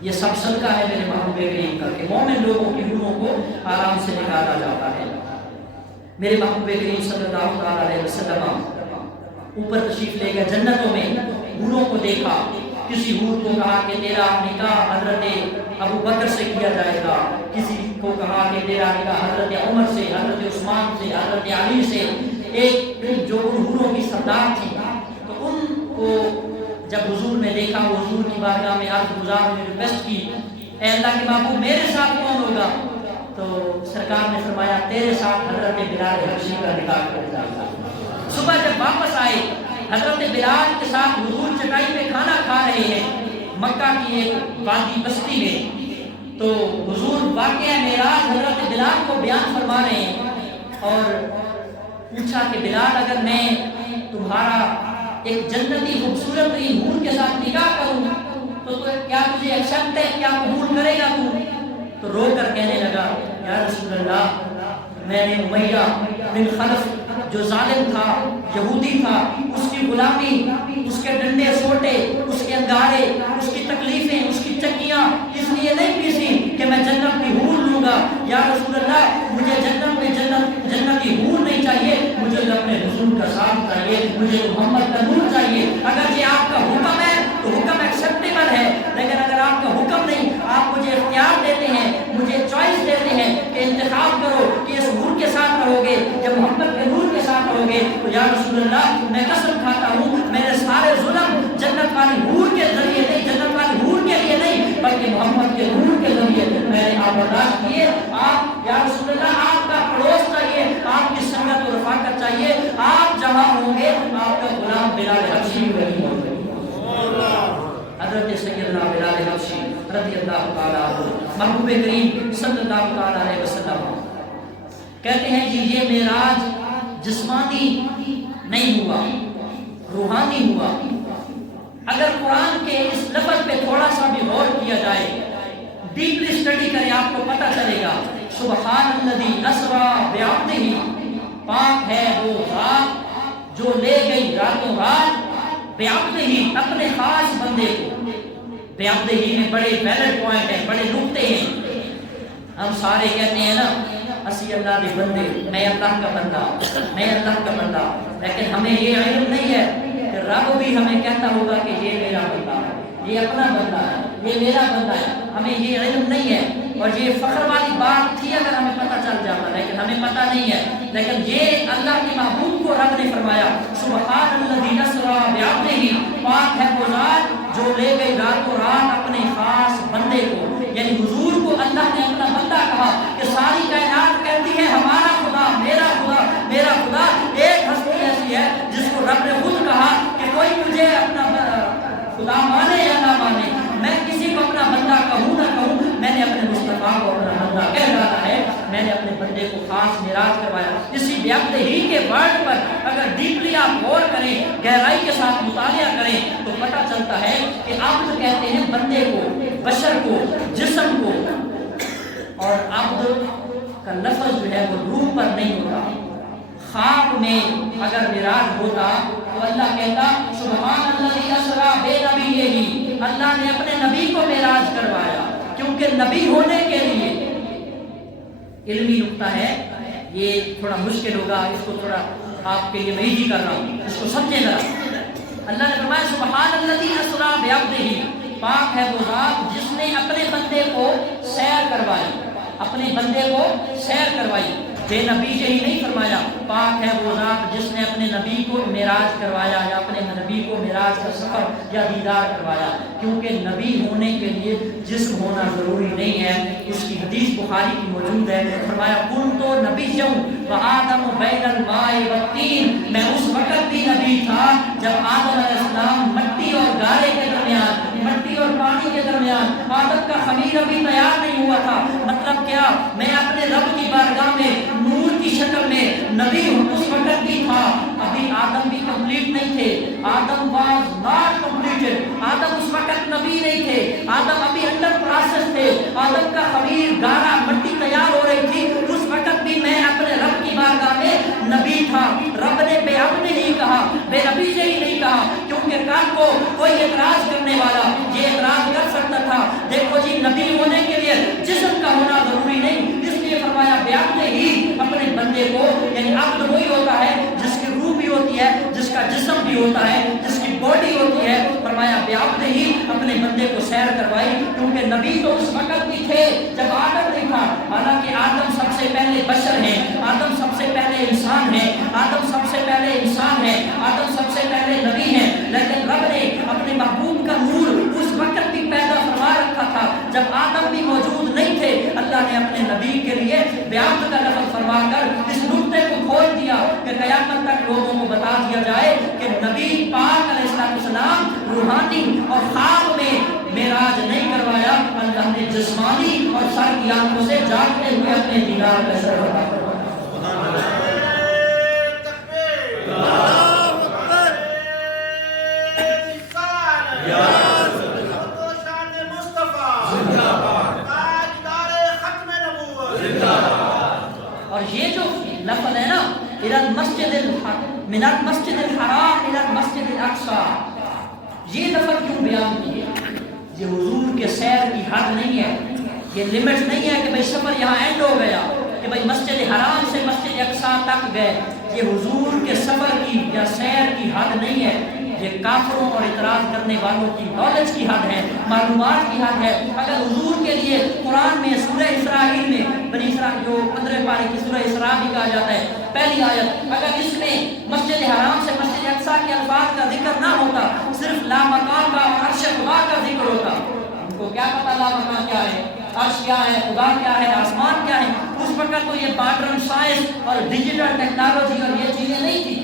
یہ سب صدقہ ہے میرے محبوب کریم کا کہ مومن لوگوں کی روحوں کو آرام سے نکالا جاتا ہے. میرے محبوب کریم صلی اللہ علیہ وسلم اوپر تشریف لے گئے, جنتوں میں حوروں کو دیکھا, کسی حور کو کہا کہ تیرا نکاح حضرت ابو بکر سے کیا جائے گا, کسی کو کہا کہ تیرا نکاح حضرت عمر سے, حضرت عثمان سے, حضرت علی سے. ایک جو ان حوروں کی سردار تھی, تو ان کو جب حضور نے دیکھا, وہ حضور کی بارگاہ میں عرض گزار نے ریکویسٹ کی اے اللہ کے محبوب میرے ساتھ کون ہوگا؟ تو سرکار نے فرمایا تیرے ساتھ حضرت بلال حبشی کا نکاح کر دیا. صبح جب واپس آئے حضرت بلال کے ساتھ حضور چٹائی پہ کھانا کھا رہے ہیں مکہ کی ایک وادی بستی میں, تو حضور واقعہ معراج حضرت بلال کو بیان فرما رہے ہیں اور پوچھا کہ بلال اگر میں تمہارا ایک جنتی خوبصورت حور کے ساتھ نکاح کروں تو کیا تجھے ایکسپٹ ہے, کیا قبول کرے گا تو؟ تو رو کر کہنے لگا یا رسول اللہ میں نے امیہ بن خلف جو ظالم تھا, یہودی تھا, اس کی غلامی, اس کے ڈنڈے سوٹے, اس کے انگارے, اس کی تکلیفیں, اس کی چکیاں اس لیے نہیں پیسی کہ میں جنت کی حور لوں گا. یا رسول اللہ مجھے جنت میں جنتی حور نہیں چاہیے, مجھے اپنے رسول کا ساتھ چاہیے, مجھے محمد کا نور چاہیے. اگر یہ آپ کا حکم ہے تو حکم ایکسیپٹیبل ہے, لیکن اگر آپ کا حکم نہیں, آپ مجھے اختیار دیتے ہیں, مجھے چوائس دیتے ہیں کہ انتخاب کرو کہ اس حور کے ساتھ رہو گے یا محمد کے نور کے ساتھ رہو گے, تو یا رسول اللہ میں قسم کھاتا ہوں میرے سارے ظلم جنت والی حور کے ذریعے نہیں, جنت والی حور کے لیے نہیں, بلکہ محمد کے نور کے ذریعے میں نے آپ برداشت کیے. آپ یا رسول اللہ آپ کا پڑوس چاہیے, آپ کی سنت و رفاقت چاہیے, آپ جہاں ہوں گے آپ کا غلام بلال حبشی وہی ہوگا. حضرت سیدنا بلال حبشی رضی اللہ تعالیٰ عنہ محبوب کریم صلی اللہ تعالیٰ علیہ وسلم کہتے ہیں جی یہ معراج جسمانی نہیں ہوا, روحانی ہوا. اگر قرآن کے اس لفظ پہ تھوڑا سا بھی غور کیا جائے, ڈیپلی اسٹڈی کریں, آپ کو پتہ چلے گا سبحان الذی اسری بعبدہ, پاک ہے وہ ذات جو لے گئی راتوں رات بعبدہ اپنے خاص بندے کو. بعبدہ میں بڑے ویلڈ پوائنٹ ہیں, بڑے نقطے ہیں. ہم سارے کہتے ہیں نا اسی اللہ کے بندے, میں اللہ کا بندہ, میں اللہ کا بندہ, لیکن ہمیں یہ علم نہیں ہے کہ رب بھی ہمیں کہتا ہوگا کہ یہ میرا بندہ ہے, یہ اپنا بندہ ہے, یہ میرا بندہ ہے. ہمیں یہ علم نہیں ہے, اور یہ فخر والی بات تھی اگر ہمیں پتہ چل جاتا, لیکن ہمیں پتہ نہیں ہے. لیکن یہ اللہ کے محبوب کو رب نے فرمایا سبحان الذی اسری بعبدہ, پاک ہے وہ ذات جو لے گئی راتوں رات اپنے خاص بندے کو. یعنی حضور کو اللہ نے اپنا بندہ کہا کہ ساری کائنات کہتی ہے ہمارا خدا, میرا خدا, میرا خدا. ایک ہستی ایسی ہے جس کو رب نے خود کہا کہ کوئی مجھے اپنا خدا مانے یا نہ مانے, میں کسی کو اپنا بندہ کہوں نہ کہوں, میں نے اپنے مصطفیٰ کو اپنا بندہ کہہ ڈالا ہے. میں نے اپنے بندے کو خاص معراج کروایا. اسی بیعت ہی کے ورڈ پر اگر ڈیپلی آپ غور کریں, گہرائی کے ساتھ مطالعہ کریں, تو پتہ چلتا ہے کہ عبد کہتے ہیں بندے کو, بشر کو, جسم کو, اور عبد کا لفظ جو ہے وہ روح پر نہیں ہوتا. خواب میں اگر معراج ہوتا تو اللہ کہتا سبحان الذی اسری بنبیہ, اللہ نے اپنے نبی کو معراج کروایا, کیونکہ نبی ہونے کے لیے علمی نقطہ ہے, یہ تھوڑا مشکل ہوگا, اس کو تھوڑا آپ کے لیے میں ہی کر رہا ہوں, اس کو سمجھے ذرا. اللہ نے فرمایا سبحان الذی اسری بعبدہ, پاک ہے وہ ذات جس نے اپنے بندے کو سیر کروائی, اپنے بندے کو سیر کروائی. بے نبی سے ہی نہیں فرمایا, پاک ہے وہ ذات جس نے اپنے نبی کو معراج کروایا یا اپنے نبی کو معراج کا سفر یا دیدار کروایا, کیونکہ نبی ہونے کے لیے جسم ہونا ضروری نہیں ہے. اس کی حدیث بخاری کی موجود ہے, فرمایا کنت نبیّا وآدم بین الماء والطین, میں اس وقت بھی نبی تھا جب آدم علیہ السلام مٹی اور گارے کے درمیان, مٹی اور پانی کے درمیان, آدم کا خمیر ابھی تیار نہیں ہوا تھا. مطلب کیا, میں اپنے رب کی بارگاہ میں نور کی شکل میں نبی اس وقت بھی تھا, ابھی آدم بھی کمپلیٹ نہیں تھے. آدم واز ناٹ کمپلیٹڈ, آدم اس وقت نبی نہیں تھے, آدم ابھی انڈر پروسیس تھے. آدم کا خمیر گارا مٹی تیار ہو رہی تھی, اس وقت بھی میں اپنے رب کی بارگاہ میں نبی تھا. رب نے بے اب نے ہی کہا, بے نبی سے ہی نہیں کہا, کیونکہ کل کو کوئی اعتراض کرنے والا یہ اعتراض کر سکتا تھا, دیکھو جی نبی ہونے کے لیے جسم کا ہونا ضروری نہیں. اس لیے فرمایا بے اب نے ہی اپنے بندے کو, یعنی عبد وہی ہوتا ہے جس کی روح بھی ہوتی ہے, جس کا جسم بھی ہوتا ہے, جس کی باڈی ہوتی ہے. فرمایا بے اب نے ہی اپنے بندے کو سیر کروائی, کیونکہ نبی تو اس وقت بھی تھے جب آدم نہیں تھا. حالانکہ آدم سب سے پہلے بشر ہیں, آدم سب سے پہلے انسان ہیں, آدم سب سے پہلے انسان ہے, آدم سب سے پہلے نبی ہیں. لیکن رب نے اپنے محبوب کا نور اس وقت بھی پیدا فرما رکھا تھا جب آدم بھی موجود نہیں تھے. اللہ نے اپنے نبی کے لیے بیعت کا لفظ فرما کر اس نقطے کو کھول دیا کہ قیامت تک لوگوں کو بتا دیا جائے کہ نبی پاک علیہ السلام روحانی اور خواب میں معراج نہیں کروایا, اللہ نے جسمانی اور سر کی آنکھوں سے جاگتے ہوئے اپنے دیدار کا سر فرمایا. اور یہ جو لفظ ہے نا من المسجد الحرام الى المسجد الاقصى, یہ لفظ کیوں بیان کیا؟ یہ حضور کے سیر کی حد نہیں ہے, یہ لمٹ نہیں ہے کہ بھئی سفر یہاں اینڈ ہو گیا, کہ بھئی مسجد حرام سے مسجد اقصیٰ تک گئے. یہ حضور کے سفر کی یا سیر کی حد نہیں ہے, یہ کافروں اور اعتراض کرنے والوں کی نالج کی حد ہے, معلومات کی حد ہے. اگر حضور کے لیے قرآن میں سورہ اسرائیل میں بنی اسرائیل جو 15 پارے کی سورہ اسراء بھی کہا جاتا ہے, پہلی آیت, اگر اس میں مسجد حرام سے مسجد اقصیٰ کے الفاظ کا ذکر نہ ہوتا, صرف لامکان کا اور عرش خدا کا ذکر ہوتا, ان کو کیا پتا لامکان کیا ہے, عرش کیا ہے, خدا کیا ہے, آسمان کیا ہے. اس وقت تو یہ ماڈرن سائنس اور ڈیجیٹل ٹیکنالوجی اور یہ چیزیں نہیں تھی.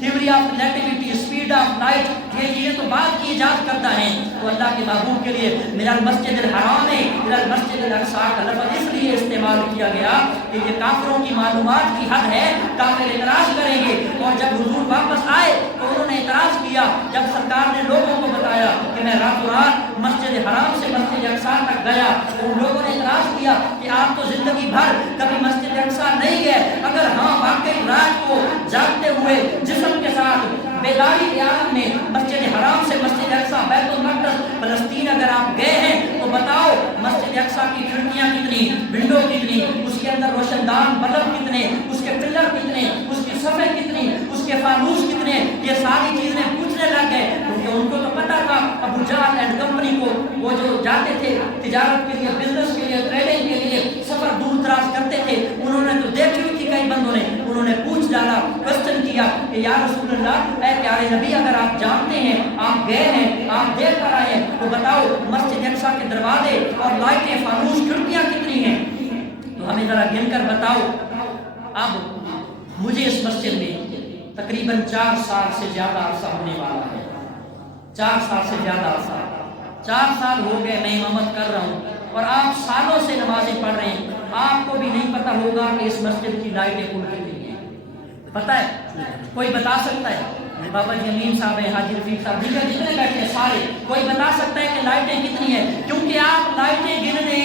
Theory of relativity, speed of light, یہ چیزیں تو بعد کی ایجاد کرتا ہے. تو اللہ کے محبوب کے لیے میرا مسجد الحرام ہے, میرا مسجد الاقصیٰ کا لفظ اس لیے استعمال کیا گیا کہ یہ کافروں کی معلومات کی حد ہے. کافر اعتراض کریں گے, اور جب حضور واپس آئے تو انہوں نے اعتراض کیا, جب سرکار نے لوگوں کو بتایا کہ میں راتوں رات مسجد حرام سے مسجد اقصیٰ تک گیا, تو ان لوگوں نے اعتراض کیا کہ آپ تو زندگی بھر کبھی مسجد اقصیٰ نہیں گئے. اگر ہاں واقعی رات کو جاگتے ہوئے جسم کے ساتھ بیداری کے عالم میں مسجد حرام سے مسجد اقصیٰ بیت المقدس فلسطین اگر آپ گئے ہیں تو بتاؤ مسجد اقصیٰ کی کھڑکیاں کتنی, ونڈو کتنی, اس کے اندر روشن دان بلب کتنے, اس کے پلر کتنے, اس کی صفحے کتنی, اس کے فانوس کتنے, یہ ساری چیزیں پوچھنے لگ گئے. کیونکہ ان کو تو پتا تھا ابو جہل اینڈ کمپنی کو, وہ جو جاتے تھے تجارت کے لیے, بزنس کے لیے, ٹریڈنگ کے لیے سفر دور دراز کرتے تھے, انہوں نے تو دیکھی ہوئی تھی کئی بندوں نے, انہوں نے پوچھ ڈالا, کوشچن کیا کہ یا رسول اللہ, اے پیارے نبی, اگر آپ جانتے ہیں, آپ گئے ہیں, آپ دیکھ کر آئے ہیں, تو بتاؤ مسجد اقصیٰ کے دروازے اور لائٹیں, فانوس, کھڑکیاں کتنی ہیں, تو ہمیں ذرا گن کر بتاؤ. اب مجھے اس مسجد میں تقریباً 4 سال سے زیادہ عرصہ ہونے والا ہے, 4 سال سے زیادہ عرصہ, 4 سال ہو گئے میں امامت کر رہا ہوں, اور آپ سالوں سے نمازیں پڑھ رہے ہیں. آپ کو بھی نہیں پتا پتا ہوگا کہ اس مسجد کی لائٹیں کل کتنی ہیں؟ پتہ ہے؟ کوئی بتا سکتا ہے؟ بابا جی امین صاحب ہیں، حاجی رفیق صاحب، دیگر جتنے بیٹھے ہیں سارے، کوئی بتا سکتا ہے کہ لائٹیں کتنی ہیں؟ کیونکہ آپ لائٹیں گننے،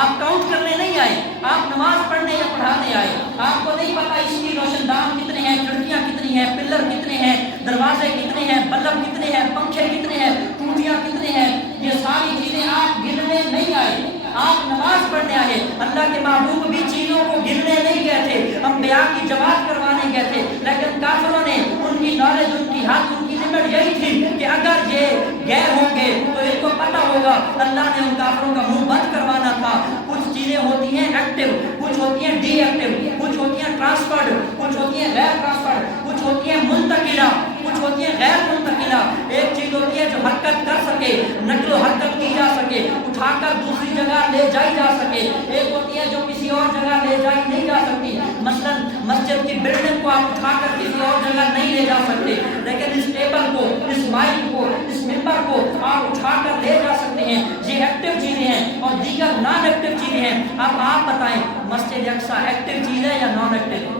آپ کاؤنٹ کرنے نہیں آئے، آپ نماز پڑھنے یا پڑھانے آئے۔ آپ کو نہیں پتا اس کی روشن دان کتنے ہیں، کھڑکیاں کتنی ہیں، پلر کتنے ہیں، دروازے کتنے ہیں، بلب کتنے ہیں، پنکھے کتنے ہیں، ٹوٹیاں کتنے ہیں، یہ ساری چیزیں آپ گننے نہیں آئے، آپ نماز پڑھنے آئے۔ اللہ کے محبوب بھی چیزوں کو گننے نہیں گئے تھے، انبیاء کی جماعت کروانے گئے تھے، لیکن کافروں نے، ان کی نالج، ان کی حد، ان کی لمٹ یہی تھی کہ اگر یہ غیر ہوں گے تو ان کو پتہ ہوگا اللہ نے ان کافروں کا منہ بند کروانا تھا۔ کچھ چیزیں ہوتی ہیں ایکٹیو، کچھ ہوتی ہیں ڈی ایکٹیو، کچھ ہوتی ہیں ٹرانسفرڈ، کچھ ہوتی ہیں غیر ٹرانسفرڈ، کچھ ہوتی ہیں منتقلہ، کچھ ہوتی ہیں غیر منتقلہ۔ ایک چیز ہوتی ہے جو حرکت کر سکے، نقل و حرکت کی جا سکے، اٹھا کر دوسری جگہ لے جائی جا سکے، ایک ہوتی ہے جو کسی اور جگہ لے جائی نہیں جا سکتی۔ مثلا مسجد کی بلڈنگ کو آپ اٹھا کر کسی اور جگہ نہیں لے جا سکتے، لیکن اس ٹیبل کو، اس مائک کو، اس ممبر کو آپ اٹھا کر لے جا سکتے ہیں۔ یہ ایکٹیو چیزیں ہیں اور دیگر نان ایکٹیو چیزیں ہیں۔ اب آپ بتائیں مسجد اقصی ایکٹیو چیز ہے یا نان ایکٹیو؟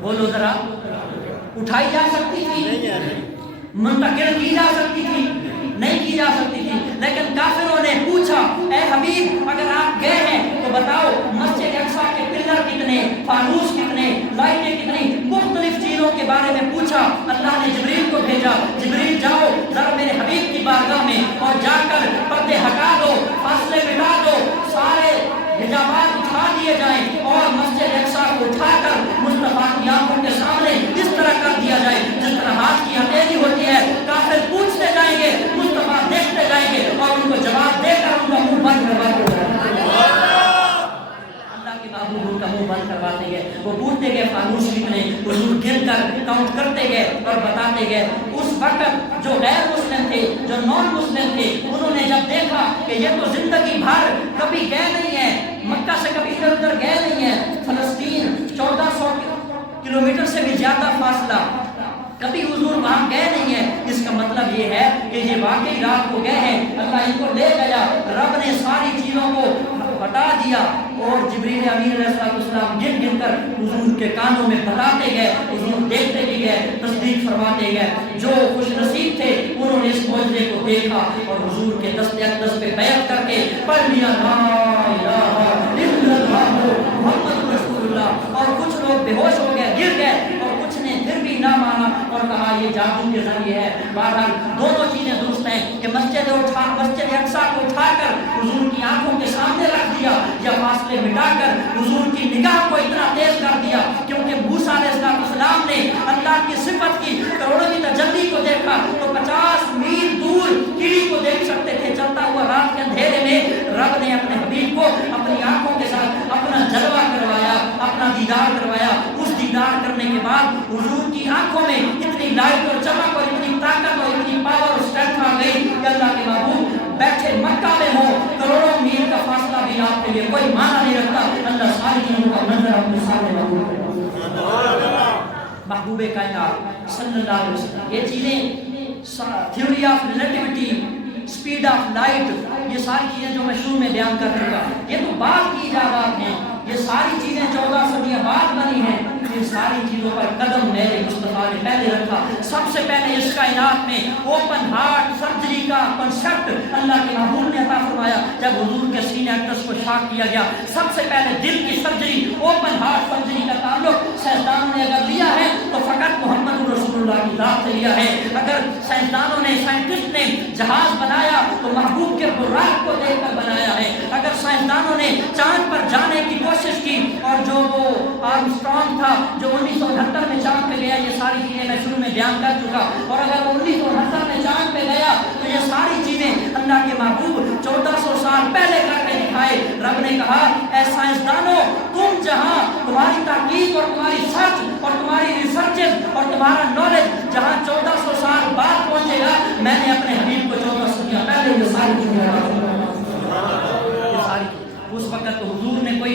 بولو ذرا۔ اٹھائی جا سکتی تھی، منتقل کی جا سکتی تھی، نہیں کی جا سکتی تھی، لیکن کافروں نے پوچھا اے حبیب اگر آپ گئے ہیں تو بتاؤ مسجد اقصی کے پلر کتنے، فانوس کتنے، لائٹیں کتنی، مختلف چیزوں کے بارے میں پوچھا۔ اللہ نے جبریل کو بھیجا، جبریل جاؤ ذرا میرے حبیب کی بارگاہ میں اور جا کر پردے ہٹا دو، فاصلے مٹا دو، سارے حجابات اٹھا دیے جائیں اور مسجد اقصی کو اٹھا کر مصطفیٰ کی آنکھوں کے سامنے اس طرح کر دیا جائے جس طرح ہاتھ کی ہتھیلی ہوتی ہے۔ کافر پوچھتے جائیں گے، مصطفیٰ دیکھتے جائیں گے اور ان کو جواب دے کر ان کا منہ بند کروا دیں گے۔ اللہ کے محبوب کا منہ بند کرواتے گئے، وہ پوچھتے گئے فانوس کتنے، حضور گن کر کاؤنٹ کرتے گئے اور بتاتے گئے۔ اس وقت جو غیر مسلم تھے، جو نان مسلم تھے، انہوں نے جب دیکھا کہ یہ تو زندگی بھر کبھی گئے نہیں ہیں، مکہ سے کبھی ادھر ادھر گئے نہیں ہیں، فلسطین 1400 کلومیٹر سے بھی زیادہ فاصلہ، کبھی حضور وہاں گئے نہیں ہیں، اس کا مطلب یہ ہے کہ یہ واقعی رات کو گئے ہیں، اللہ ان کو لے گیا، رب نے ساری چیزوں کو بتا دیا اور جبریل امین علیہ السلام گن گن کر حضور کے کانوں میں بتاتے گئے، حضور دیکھتے بھی گئے، تصدیق فرماتے گئے۔ جو خوش نصیب تھے انہوں نے اس معجزے کو دیکھا اور حضور کے دست اقدس پہ بیعت کر کے پڑھ لیا لا الہ الا اللہ محمد رسول اللہ، اور کچھ لوگ بے ہوش ہو گئے، گر گئے، اور کچھ نے پھر بھی نہ مانا اور کہا یہ جادو کے ذریعے ہے۔ بہرحال دونوں چیزیں درست ہیں کہ مسجد اقصی کو اٹھا کر حضور کی آنکھوں کے سامنے رکھ دیا یا فاصلے مٹا کر حضور کی نگاہ کو اتنا تیز کر دیا، کیونکہ موسیٰ علیہ السلام نے اللہ کی صفت کی کروڑویں تجلی کو دیکھا تو 50 میل دور کیڑی کو دیکھ سکتے تھے چلتا ہوا رات کے اندھیرے میں۔ رب نے اپنے حبیب کو اپنی آنکھوں کے ساتھ اپنا جلوہ کروایا، اپنا دیدار کروایا۔ اس دیدار کرنے کے بعد حضور کی آنکھوں میں اتنی لائٹ اور چمک اور اتنی طاقت اور اتنی پاور اور اسٹرینتھ آ گئی کہ اللہ کے محبوب بیٹھے مکہ میں ہو، کروڑوں میل کا فاصلہ بھی آپ کے لیے کوئی معنی نہیں رکھتا۔ اللہ ساری چیزوں کا منظر اپنے سامنے محبوب محبوب کائنات صلی اللہ علیہ وسلم۔ یہ چیزیں theory of relativity, speed of light, یہ ساری چیزیں جو میں شروع میں بیان کر چکا، یہ تو بعد کی ایجادات ہیں، یہ ساری چیزیں 14 صدیاں بعد بنی ہیں۔ ان ساری چیزوں پر قدم میرے مصطفیٰ نے پہلے رکھا۔ سب سے پہلے اس کائنات میں اوپن ہارٹ سرجری کا کنسیپٹ اللہ کے محبوب نے عطا فرمایا۔ جب حضور کے سینے اقدس کو شاک کیا گیا، سب سے پہلے دل کی سرجری، اوپن ہارٹ سرجری کا تعلق سائنسدانوں نے اگر لیا ہے تو فقط محمد رسول اللہ کی ذات سے لیا ہے۔ اگر سائنسدانوں نے، سائنٹسٹ نے جہاز بنایا تو محبوب کے براق کو دیکھ کر بنایا ہے۔ اگر سائنسدانوں نے چاند پر جانے کی کوشش کی اور جو وہ آرمسٹرانگ تھا جو 1969 میں چاند پہ گیا، یہ ساری چیزیں میں شروع میں بیان کر چکا، اور اگر 1969 میں چاند پہ گیا تو یہ ساری چیزیں اللہ کے محبوب 1400 سال پہلے کر کے دکھائے۔ رب نے کہا اے سائنسدانوں، تم جہاں تمہاری تحقیق اور تمہاری سرچ اور تمہاری ریسرچز اور تمہارا نالج جہاں 1400 سال بعد پہنچے گا، میں نے اپنے حبیب کو 1400 صدیاں پہلے یہ ساری چیزیں اس وقت تو حضور نے کوئی